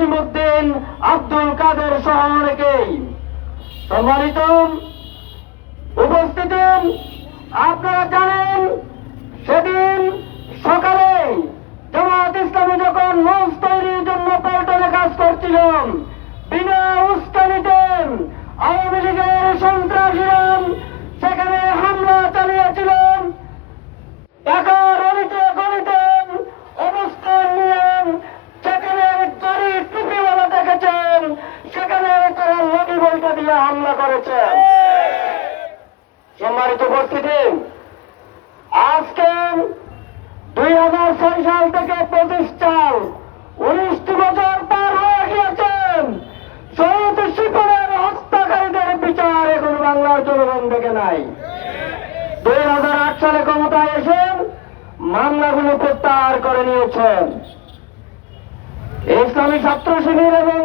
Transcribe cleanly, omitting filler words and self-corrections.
জসিমউদ্দিন, আব্দুল কাদের সহ অনেকেই। সম্মানিত উপস্থিতি, আপনারা জানেন সেদিন সকালে জামায়াত ইসলামী যখন মঞ্চ তৈরির জন্য পল্টনে কাজ করছিল, বিনা উস্কানিতে আওয়ামী লীগের সন্ত্রাসীরা সেখানে হামলা চালিয়েছিল। ঢাকার অলিতে গলিতে অবস্থান নিয়ে সেখানে গাড়ি টুপিওয়ালা দেখেছেন, সেখানে তারা লবি বইটা দিয়ে হামলা করেছে। সম্মানিত উপস্থিতি, আজকে 2006 সাল থেকে 25 সাল, 19টি বছর পার হয়ে গিয়েছেন। শহীদ শিপনের হত্যাকারীদের বিচার এখন বাংলার জনগণ দেখে নাই। 2008 সালে ক্ষমতায় এসে মামলাগুলো প্রত্যাহার করে নিয়েছেন। ইসলামী ছাত্র শিবির এবং